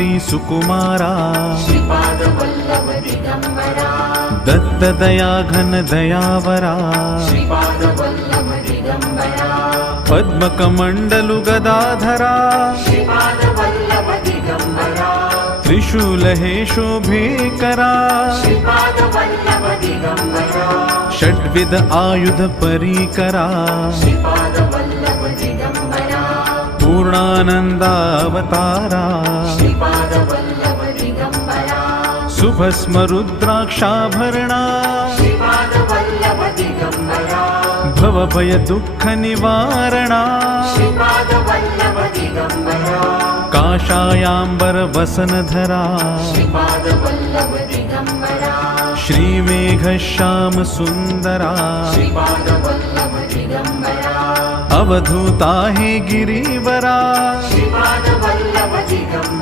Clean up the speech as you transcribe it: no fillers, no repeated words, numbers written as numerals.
श्री सुकुमारा श्रीपाद वल्लभ दिगंबरा दत्त दया घन दयावरा श्रीपाद वल्लभ दिगंबरा पद्मकमण्डलु गदाधरा श्रीपाद वल्लभ दिगंबरा त्रिशूलहे शोभेकरा श्रीपाद वल्लभ दिगंबरा षड्विध आयुध परीकरा श्रीपाद वल्लभ दिगंबरा पूर्णानन्दावतारा श्रीपाद वल्लभ दिगंबरा सुभस्म रुद्राक्षाभरणा श्रीपाद वल्लभ दिगंबरा भवभय दुःख निवारणा श्रीपाद वल्लभ दिगंबरा काषायाम्बर वसनधरा श्रीपाद वल्लभ दिगंबरा श्रीमेघश्याम सुन्दरा श्रीपाद वल्लभ दिगंबरा अवधूता हे गिरिवरा श्रीपाद वल्लभ दिगंबरा।